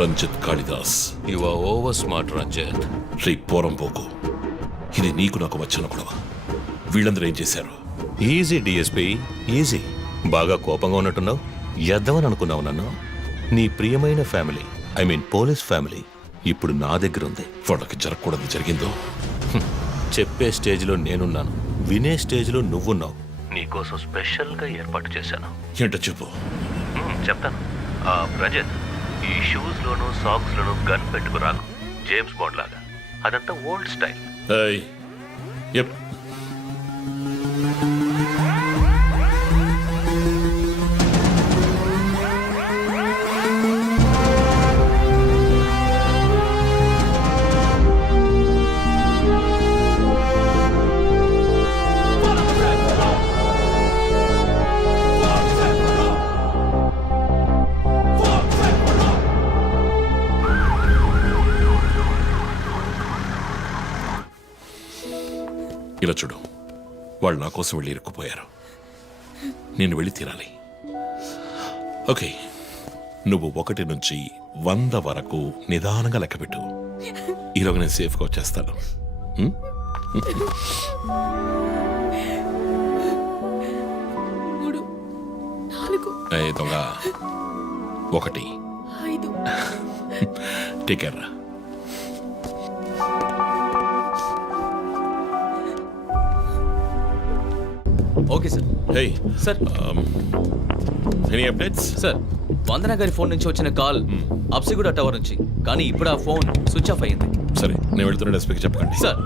Ranjith Kalidas. You are over smart Ranjith. శ్రీ పోరంపోకు, ఇది నీకు నాకు వచ్చిన గొడవ. వీళ్ళందరూ ఏం చేశారు? Easy DSP, easy. బాగా కోపంగా ఉన్నట్టున్నావు. ఎద్దవని అనుకున్నావు నన్ను. నీ ప్రియమైన family, I mean police family ఇప్పుడు నా దగ్గర ఉంది. వాళ్ళకి జరగకూడదు జరిగిందో. చెప్పే స్టేజ్లో నేనున్నాను, వినే స్టేజ్లో నువ్వున్నావు. నీకోసం స్పెషల్గా ఏర్పాటు చేశాను. ఏంటో చెప్పు. చెప్తాను. రజత్, ఈ షూస్లోను సాక్స్లోను గన్ పెట్టుకురాకు, జేమ్స్ బాండ్ లాగా. అదంతా ఓల్డ్ స్టైల్. ఏయ్, ఎప్. ఇలా చూడు, వాళ్ళు నా కోసం వెళ్ళి ఇరుక్కుపోయారు. నేను వెళ్ళి తీరాలి. ఓకే, నువ్వు 1 నుంచి 100 వరకు నిదానంగా లెక్కపెట్టు. ఈలోగా నేను సేఫ్గా వచ్చేస్తాను. 3, 4, ఏ దొంగ, 1. 5. టేక్ కేర్ రా. Okay sir. Hey sir. Any updates? Sir, Vandana గారి ఫోన్ నుంచి వచ్చిన కాల్ అప్సిగూడ టవర్ నుంచి, కానీ ఇప్పుడు ఆ ఫోన్ స్విచ్ ఆఫ్ అయ్యింది. సరే, నేను వెళ్తున్న ఎస్పీకి చెప్పకండి. సార్.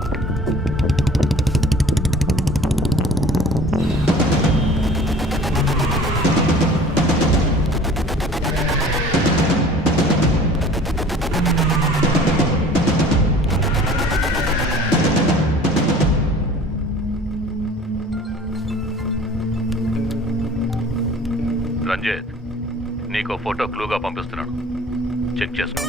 రంజిత్, నీకు ఫోటో క్లూగా పంపిస్తున్నాను, చెక్ చేసుకో.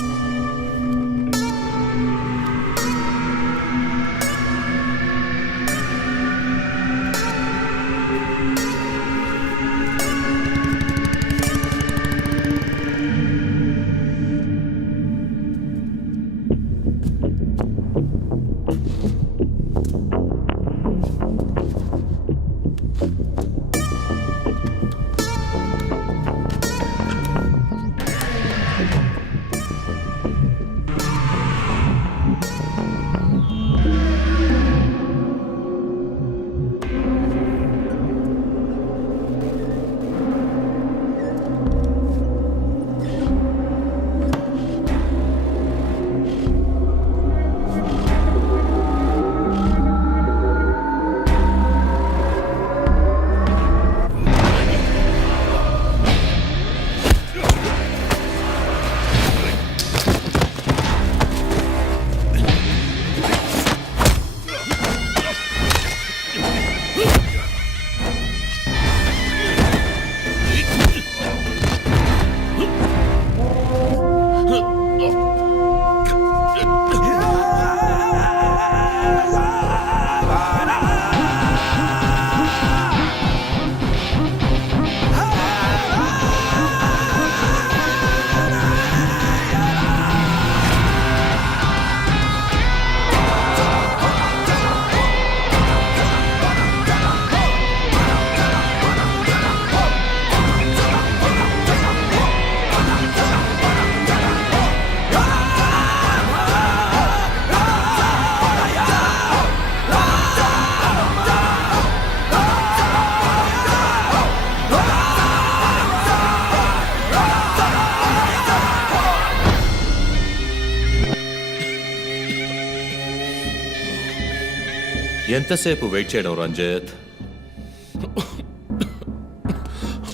ఎంతసేపు వెయిట్ చేయడం రంజిత్?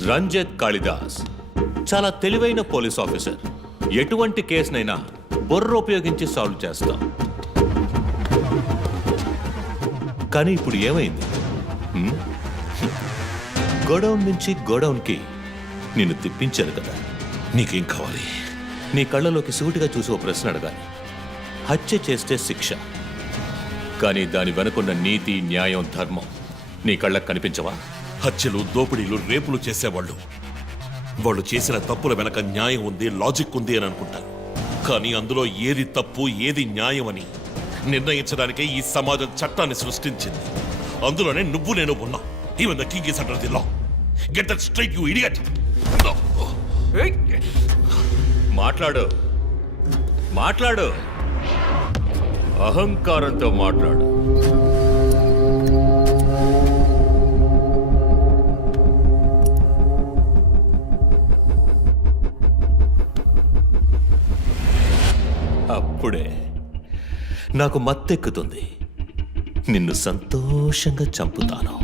రంజిత్ కాళిదాస్ చాలా తెలివైన పోలీస్ ఆఫీసర్. ఎటువంటి కేసునైనా బుర్ర ఉపయోగించి సాల్వ్ చేస్తాం. కానీ ఇప్పుడు ఏమైంది? గోడౌన్ నుంచి గోడౌన్కి నిన్ను తిప్పించారు కదా. నీకేం కావాలి? నీ కళ్ళలోకి సూటిగా చూసి ఓ ప్రశ్న అడగాలి. హత్య చేస్తే శిక్ష, కానీ దాని వెనుకున్న నీతి, న్యాయం, ధర్మం నీ కళ్ళకు కనిపించవా? హత్యలు, దోపిడీలు, రేపులు చేసేవాళ్ళు వాళ్ళు చేసిన తప్పుల వెనక న్యాయం ఉంది, లాజిక్ ఉంది అని అనుకుంటారు. కానీ అందులో ఏది తప్పు ఏది న్యాయమని నిర్ణయించడానికే ఈ సమాజం చట్టాన్ని సృష్టించింది. అందులోనే నువ్వు నేను ఉన్నా. Even the king is under the law. Get that straight you idiot. మాట్లాడు, మాట్లాడు, అహంకారంతో మాట్లాడు. అప్పుడే నాకు మత్తెక్కుతుంది. నిన్ను సంతోషంగా చంపుతాను.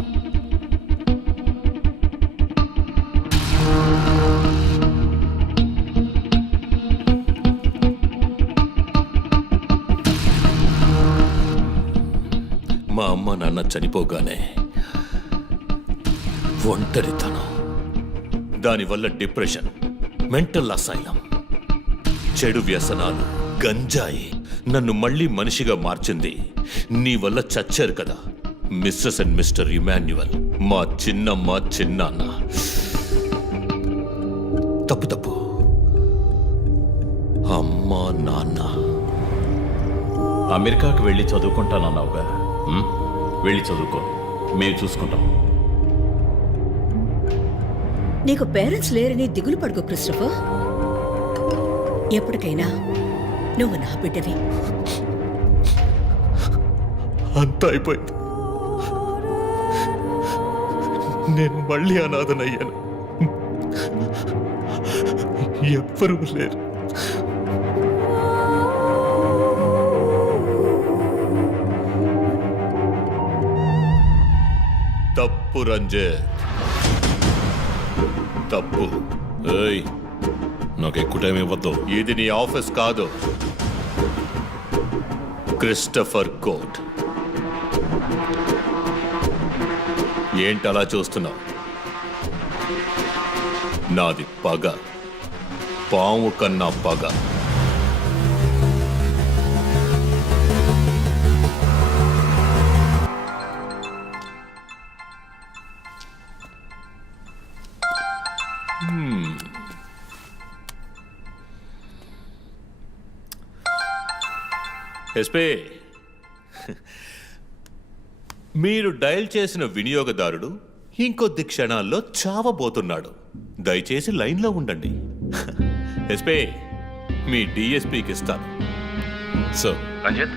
మా అమ్మ నాన్న చనిపోగానే ఒంటరితనం, దానివల్ల డిప్రెషన్, మెంటల్ అసైలం, చెడు వ్యసనాలు, గంజాయి నన్ను మళ్ళీ మనిషిగా మార్చింది. నీ వల్ల చచ్చారు కదా మిస్సెస్ అండ్ మిస్టర్ ఇమాన్యువల్, మా చిన్నమ్మ చిన్నాన్న. తప్పు తప్పు, అమ్మా నాన్న. అమెరికాకి వెళ్ళి చదువుకుంటానన్నావుగా, వెళ్ళి చదువుకో, మేము చూసుకుంటాం. నీకు పేరెంట్స్ లేరని దిగులు పడుకో క్రిస్టఫర్. ఎప్పటికైనా నువ్వు నా బిడ్డవి. అంతా అయిపోయింది. నేను మళ్ళీ అనాథనయ్యాను. ఎవ్వరూ లేరు. తప్పు రంజిత్, తప్పు. ఏయ్, నాకు ఎక్కువ టైం ఇవ్వద్దు. ఇది నీ ఆఫీస్ కాదు, క్రిస్టఫర్ కోర్ట్. ఏంటలా చూస్తున్నావు? నాది పగ, పాము కన్నా పగ. ఎస్పీ, మీరు డయల్ చేసిన వినియోగదారుడు ఇంకొద్ది క్షణాల్లో చావబోతున్నాడు. దయచేసి లైన్లో ఉండండి. ఎస్పీ, మీ డిఎస్పీకి ఇస్తాను. సార్, రంజిత్,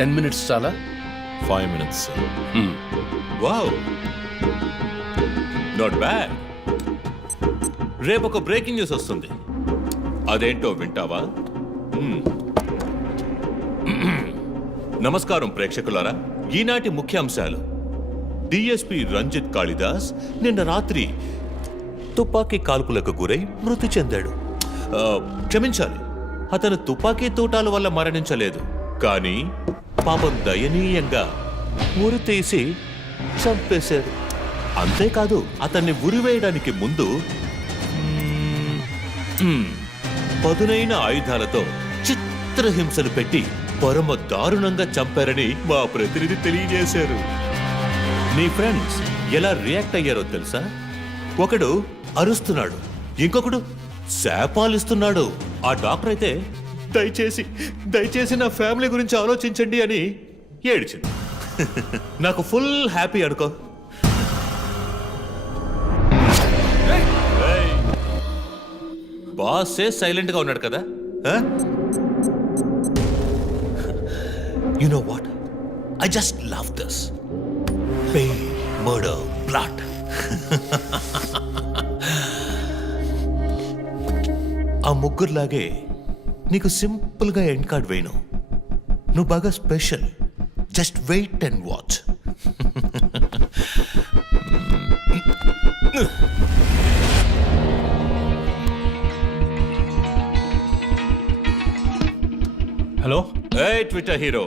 10 minutes చాలా? 5 minutes, sir. Wow, not bad. రేపు ఒక బ్రేకింగ్ న్యూస్ వస్తుంది. అదేంటో వింటావా? నమస్కారం ప్రేక్షకులారా. ఈనాటి ముఖ్యాంశాలు: డిఎస్పీ రంజిత్ కాళిదాస్ నిన్న రాత్రి తుపాకీ కాల్పులకు గురై మృతి చెందాడు. క్షమించాలి, అతను తుపాకీ తూటాల వల్ల మరణించలేదు, కానీ పాపం దయనీయంగా ఉరి తీసి చంపేశారు. అంతేకాదు, అతన్ని ఉరివేయడానికి ముందు పదునైన ఆయుధాలతో చిత్రహింసలు పెట్టి పరమ దారుణంగా చంపారని మా ప్రతినిధి తెలియజేశారు. నీ ఫ్రెండ్స్ ఎలా రియాక్ట్ అయ్యారో తెలుసా? ఒకడు అరుస్తున్నాడు, ఇంకొకడు శాపాలిస్తున్నాడు. ఆ డాక్టర్ అయితే దయచేసి నా ఫ్యామిలీ గురించి ఆలోచించండి అని ఏడ్చింది. నాకు ఫుల్ హ్యాపీ అనుకో. బాసే సైలెంట్ గా ఉన్నాడు కదా. You know what? I just love this. Pain, murder, blood. ఆ ముగ్గురులాగే నీకు సింపుల్ గా ఎండ్ కార్డ్ వేయను. నువ్వు బాగా special. Just wait and watch. Hello, ఏ ట్విట్టర్ హీరో,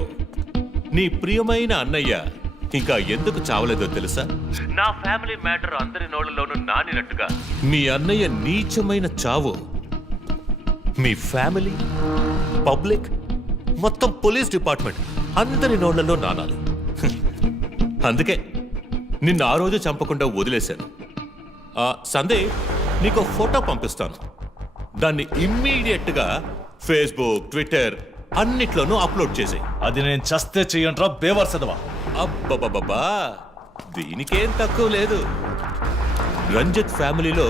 నీ ప్రియమైన అన్నయ్య ఇంకా ఎందుకు చావలేదో తెలుసా? నా ఫ్యామిలీ మ్యాటర్ అందరి నోళ్లలోనూ నానినట్టుగా మీ అన్నయ్య నీచమైన చావు మీ ఫ్యామిలీ, పబ్లిక్, మొత్తం పోలీస్ డిపార్ట్మెంట్ అందరి నోళ్లలో నానాలి. అందుకే నిన్ను ఆ రోజు చంపకుండా వదిలేశాను. సందే నీకు ఫోటో పంపిస్తాను. దాన్ని ఇమ్మీడియట్ గా ఫేస్బుక్, ట్విట్టర్ అన్నిట్లోనూ అప్లోడ్ చేసి. అది నేను చస్తే చెయ్యంట్రా బేవర్సదవా. అబ్బబ్బబ్బా, దీనికేం తక్కువ లేదు. రంజిత్ ఫ్యామిలీలో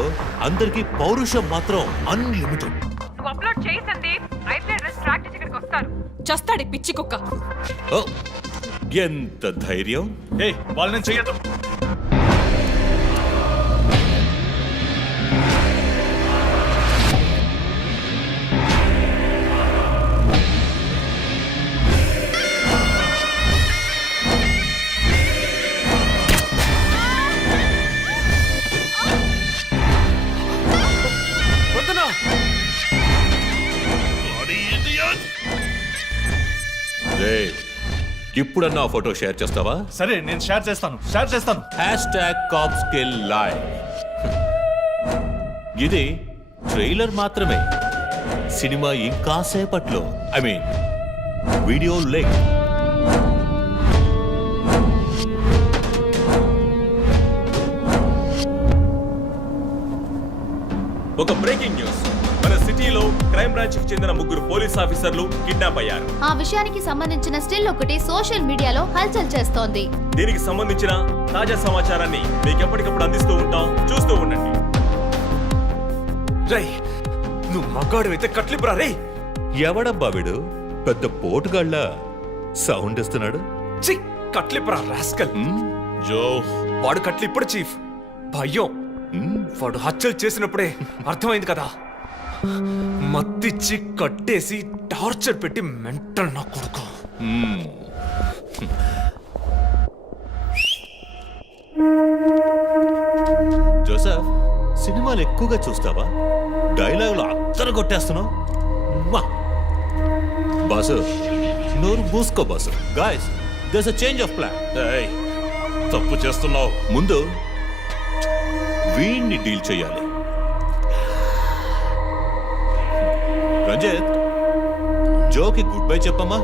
అందరికీ పౌరుషం మాత్రం అన్లిమిటెడ్. నువ్వు అప్లోడ్ చేయి సందీప్. ఐప్లేన్ రెస్ట్ ట్రాక్ చేసి ఇక్కడికి వస్తారు. చస్తాడి పిచ్చి కుక్క. ఓ, ఎంత ధైర్యం! ఏ వాళ్ళు నేను చెయ్యదు. రేయ్, ఇప్పుడన్నా ఆ ఫోటో షేర్ చేస్తావా? సరే నేను షేర్ చేస్తాను. #CopSkillLive. ఇది ట్రైలర్ మాత్రమే. సినిమా ఇంకా సేపట్లో, ఐ మీన్ వీడియో లింక్. ఒక బ్రేకింగ్ న్యూస్. మన సిటీలో క్రైమ్ బ్రాంచ్ కి చెందిన 3 పోలీస్ ఆఫీసర్లు కిడ్నాప్ అయ్యారు. ఆ విషయానికి సంబంధించిన స్టిల్ ఒకటి సోషల్ మీడియాలో హల్చల్ చేస్తోంది. దీనికి సంబంధించిన తాజా సమాచారాన్ని మీకు ఎప్పటికప్పుడు అందిస్తూ ఉంటాం, చూస్తూ ఉండండి. రై, నువ్వు మగాడు అయితే కట్లిపురా రే. ఎవడబ్బా వీడు? పెద్ద పోటుగాళ్ళ సౌండ్ ఇస్తున్నాడు. చి, కట్లిపురా రాస్కల్. జో, వాడు కట్లిప్పుడు చీఫ్. భయం. వాడు హత్యలు చేసినప్పుడే అర్థమైంది కదా. మత్తిచ్చి కట్టేసి టార్చర్ పెట్టి మెంటల్ నా కొడుకు. జోసెఫ్, సినిమాలు ఎక్కువగా చూస్తావా? డైలాగులు అత్తరు కొట్టేస్తున్నావు. బాసు, నోరు మూసుకో boss. Guys, there's a change of plan. ఏయ్, తప్పు చేస్తున్నావు. ముందు వీణ్ణి డీల్ చేయాలి. రంజిత్, జోకి గుడ్ బై చెప్పమ్మా.